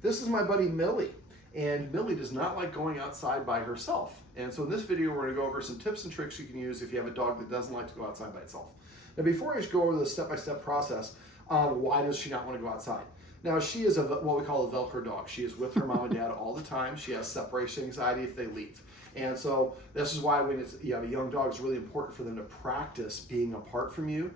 This is my buddy Millie, and Millie does not like going outside by herself. And so in this video, we're going to go over some tips and tricks you can use if you have a dog that doesn't like to go outside by itself. Now, before I just go over the step-by-step process, why does she not want to go outside? Now, she is what we call a Velcro dog. She is with her mom and dad all the time. She has separation anxiety if they leave. And so this is why when you have a young dog, it's really important for them to practice being apart from you,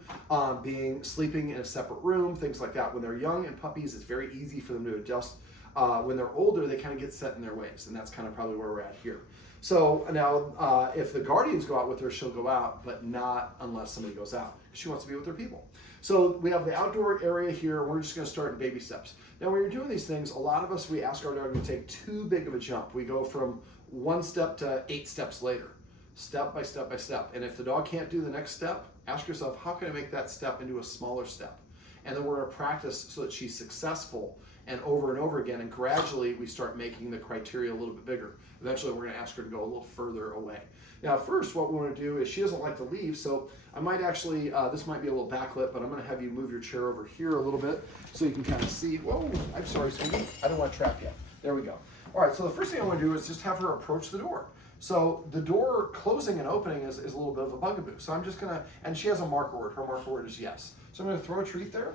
sleeping in a separate room, things like that. When they're young and puppies, it's very easy for them to adjust. When they're older, they kind of get set in their ways, and that's kind of probably where we're at here. So now, if the guardians go out with her, she'll go out, but not unless somebody goes out. She wants to be with her people. So we have the outdoor area here. We're just going to start in baby steps. Now, when you're doing these things, a lot of us, we ask our dog to take too big of a jump. We go from 1 step to 8 steps later, step by step by step. And if the dog can't do the next step, ask yourself, how can I make that step into a smaller step? And then we're going to practice so that she's successful and over again, and gradually we start making the criteria a little bit bigger. Eventually we're going to ask her to go a little further away. Now first what we want to do is, she doesn't like to leave, so I might actually, this might be a little backlit, but I'm going to have you move your chair over here a little bit so you can kind of see. Whoa, I'm sorry, sweetie, I don't want to trap you. There we go. All right, so the first thing I want to do is just have her approach the door. So the door closing and opening is a little bit of a bugaboo. So I'm just going to, and she has a marker word. Her marker word is yes. So I'm going to throw a treat there.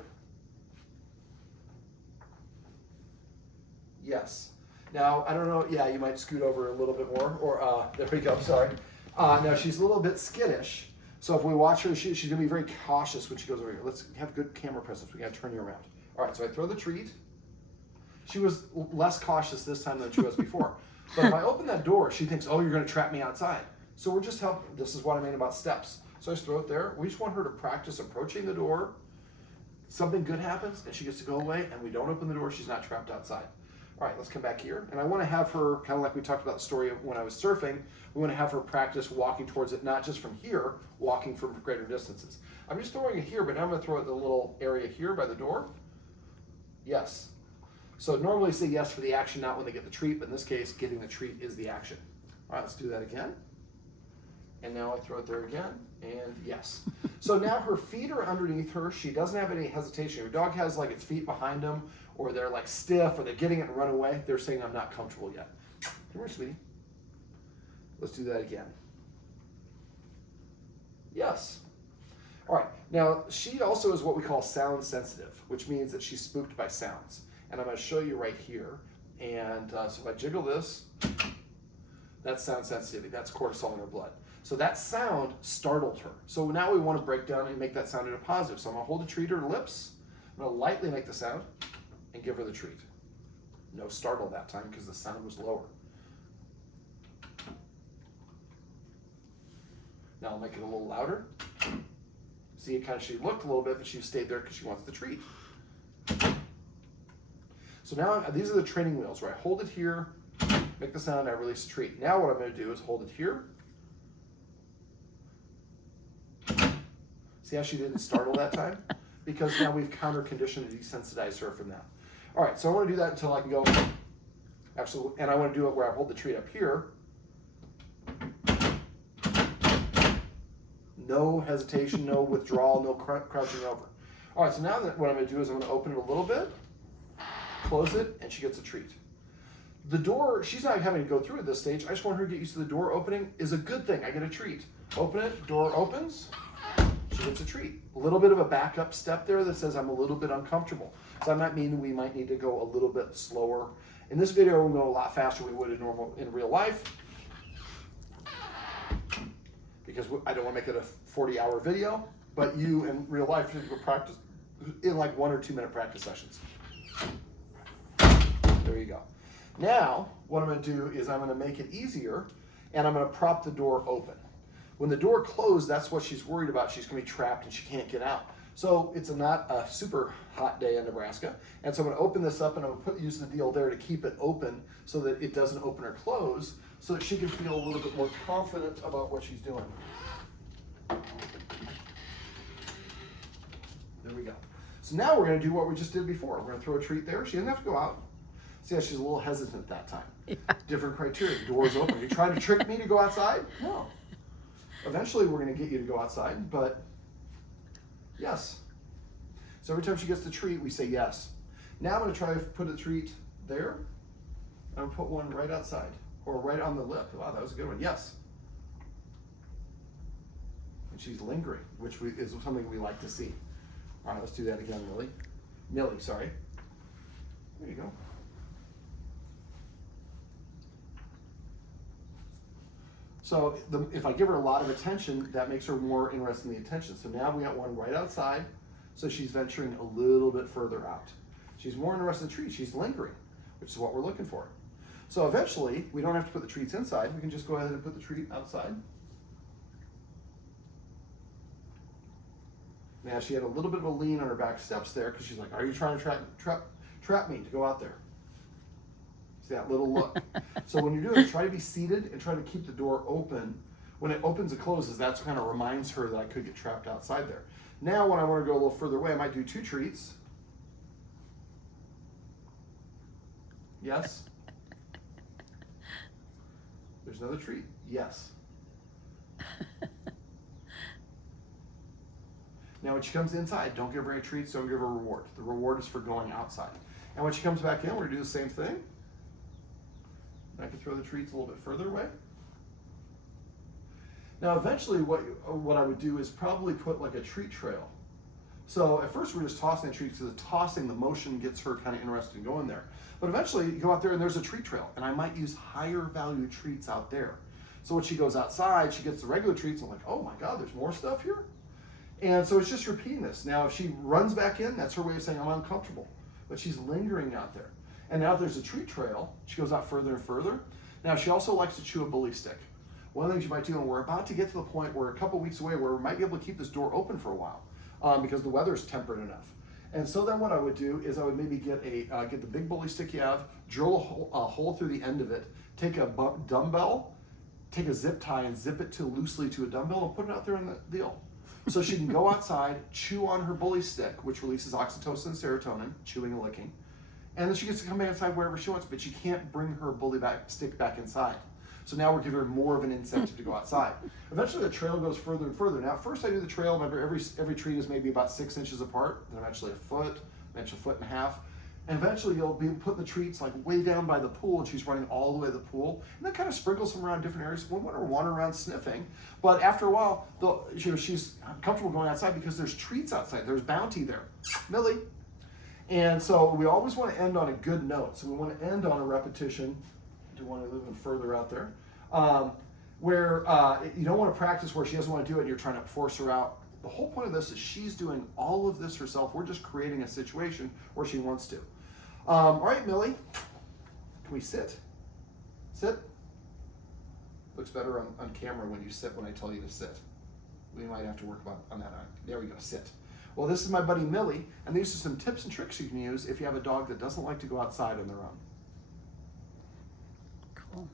Yes. Now, I don't know, yeah, you might scoot over a little bit more, or there we go, sorry. Now, she's a little bit skittish, so if we watch her, she's going to be very cautious when she goes over here. Let's have good camera presence. We got to turn you around. All right, so I throw the treat. She was less cautious this time than she was before. But if I open that door, she thinks, oh, you're going to trap me outside. So we're just helping. This is what I mean about steps. So I just throw it there. We just want her to practice approaching the door. Something good happens, and she gets to go away, and we don't open the door. She's not trapped outside. All right, let's come back here. And I want to have her, kind of like we talked about the story of when I was surfing, we want to have her practice walking towards it, not just from here, walking from greater distances. I'm just throwing it here, but now I'm going to throw it in the little area here by the door. Yes. So normally say yes for the action, not when they get the treat, but in this case, getting the treat is the action. All right, let's do that again. And now I throw it there again, and yes. So now her feet are underneath her. She doesn't have any hesitation. Your dog has like its feet behind them, or they're like stiff, or they're getting it and run away. They're saying, I'm not comfortable yet. Come here, sweetie. Let's do that again. Yes. All right, now she also is what we call sound sensitive, which means that she's spooked by sounds. And I'm gonna show you right here. And so if I jiggle this, that's sound sensitivity. That's cortisol in her blood. So that sound startled her. So now we want to break down and make that sound into positive. So I'm going to hold a treat to her lips. I'm going to lightly make the sound and give her the treat. No startle that time because the sound was lower. Now I'll make it a little louder. See, it kind of, she looked a little bit, but she stayed there because she wants the treat. So now these are the training wheels where I hold it here, make the sound, I release the treat. Now what I'm going to do is hold it here. See how she didn't startle that time? Because now we've counter-conditioned and desensitized her from that. All right, so I want to do that until I can go, actually, and I want to do it where I hold the treat up here. No hesitation, no withdrawal, no crouching over. All right, so now that what I'm going to do is I'm going to open it a little bit, close it, and she gets a treat. The door, she's not having to go through at this stage. I just want her to get used to the door opening is a good thing. I get a treat. Open it, door opens. She gets a treat. A little bit of a backup step there that says I'm a little bit uncomfortable. So that might mean we might need to go a little bit slower. In this video, we'll go a lot faster than we would in real life, because I don't want to make it a 40-hour video, but you in real life should go practice in like 1 or 2 minute practice sessions. There you go. Now, what I'm going to do is I'm going to make it easier, and I'm going to prop the door open. When the door closed, that's what she's worried about. She's going to be trapped and she can't get out. So it's not a super hot day in Nebraska. And so I'm going to open this up, and I'm going to use the deal there to keep it open so that it doesn't open or close, so that she can feel a little bit more confident about what she's doing. There we go. So now we're going to do what we just did before. We're going to throw a treat there. She doesn't have to go out. See how she's a little hesitant that time. Yeah. Different criteria. Door's open. Are you trying to trick me to go outside? No. Eventually, we're going to get you to go outside, but yes. So every time she gets the treat, we say yes. Now I'm going to try to put a treat there. I would put one right outside or right on the lip. Wow, that was a good one. Yes. And she's lingering, which is something we like to see. All right, let's do that again, Millie. Millie, sorry. There you go. So if I give her a lot of attention, that makes her more interested in the attention. So now we got one right outside, so she's venturing a little bit further out. She's more interested in the treats. She's lingering, which is what we're looking for. So eventually, we don't have to put the treats inside. We can just go ahead and put the treat outside. Now she had a little bit of a lean on her back steps there because she's like, are you trying to trap me to go out there? See that little look. So when you're doing it, try to be seated and try to keep the door open. When it opens and closes, that's kind of reminds her that I could get trapped outside there. Now when I want to go a little further away, I might do 2 treats. Yes. There's another treat. Yes. Now when she comes inside, don't give her any treats, don't give her a reward. The reward is for going outside. And when she comes back in, we're going to do the same thing. I can throw the treats a little bit further away. Now eventually what I would do is probably put like a treat trail. So at first we're just tossing the treats, because the tossing, the motion gets her kind of interested in going there. But eventually you go out there and there's a treat trail, and I might use higher value treats out there. So when she goes outside, she gets the regular treats, and I'm like, oh my God, there's more stuff here? And so it's just repeating this. Now if she runs back in, that's her way of saying I'm uncomfortable. But she's lingering out there. And now there's a treat trail, she goes out further and further. Now she also likes to chew a bully stick. One of the things you might do, and we're about to get to the point where a couple weeks away where we might be able to keep this door open for a while because the weather's temperate enough. And so then what I would do is I would maybe get get the big bully stick you have, drill a hole through the end of it, take a dumbbell, take a zip tie and zip it loosely to a dumbbell and put it out there in the deal. So she can go outside, chew on her bully stick, which releases oxytocin and serotonin, chewing and licking. And then she gets to come back inside wherever she wants, but she can't bring her bully stick back inside. So now we're giving her more of an incentive to go outside. Eventually the trail goes further and further. Now at first I do the trail, remember every treat is maybe about 6 inches apart, then eventually a foot, eventually a foot and a half. And eventually you'll be putting the treats like way down by the pool, and she's running all the way to the pool. And then kind of sprinkles them around different areas. We want her to wander around sniffing. But after a while, she's comfortable going outside because there's treats outside. There's bounty there. Millie. And so we always want to end on a good note. So we want to end on a repetition. Do you want to live even further out there? Where you don't want to practice where she doesn't want to do it and you're trying to force her out. The whole point of this is she's doing all of this herself. We're just creating a situation where she wants to. All right, Millie, can we sit? Sit. Looks better on camera when you sit when I tell you to sit. We might have to work on that. There we go, sit. Well, this is my buddy Millie, and these are some tips and tricks you can use if you have a dog that doesn't like to go outside on their own. Cool.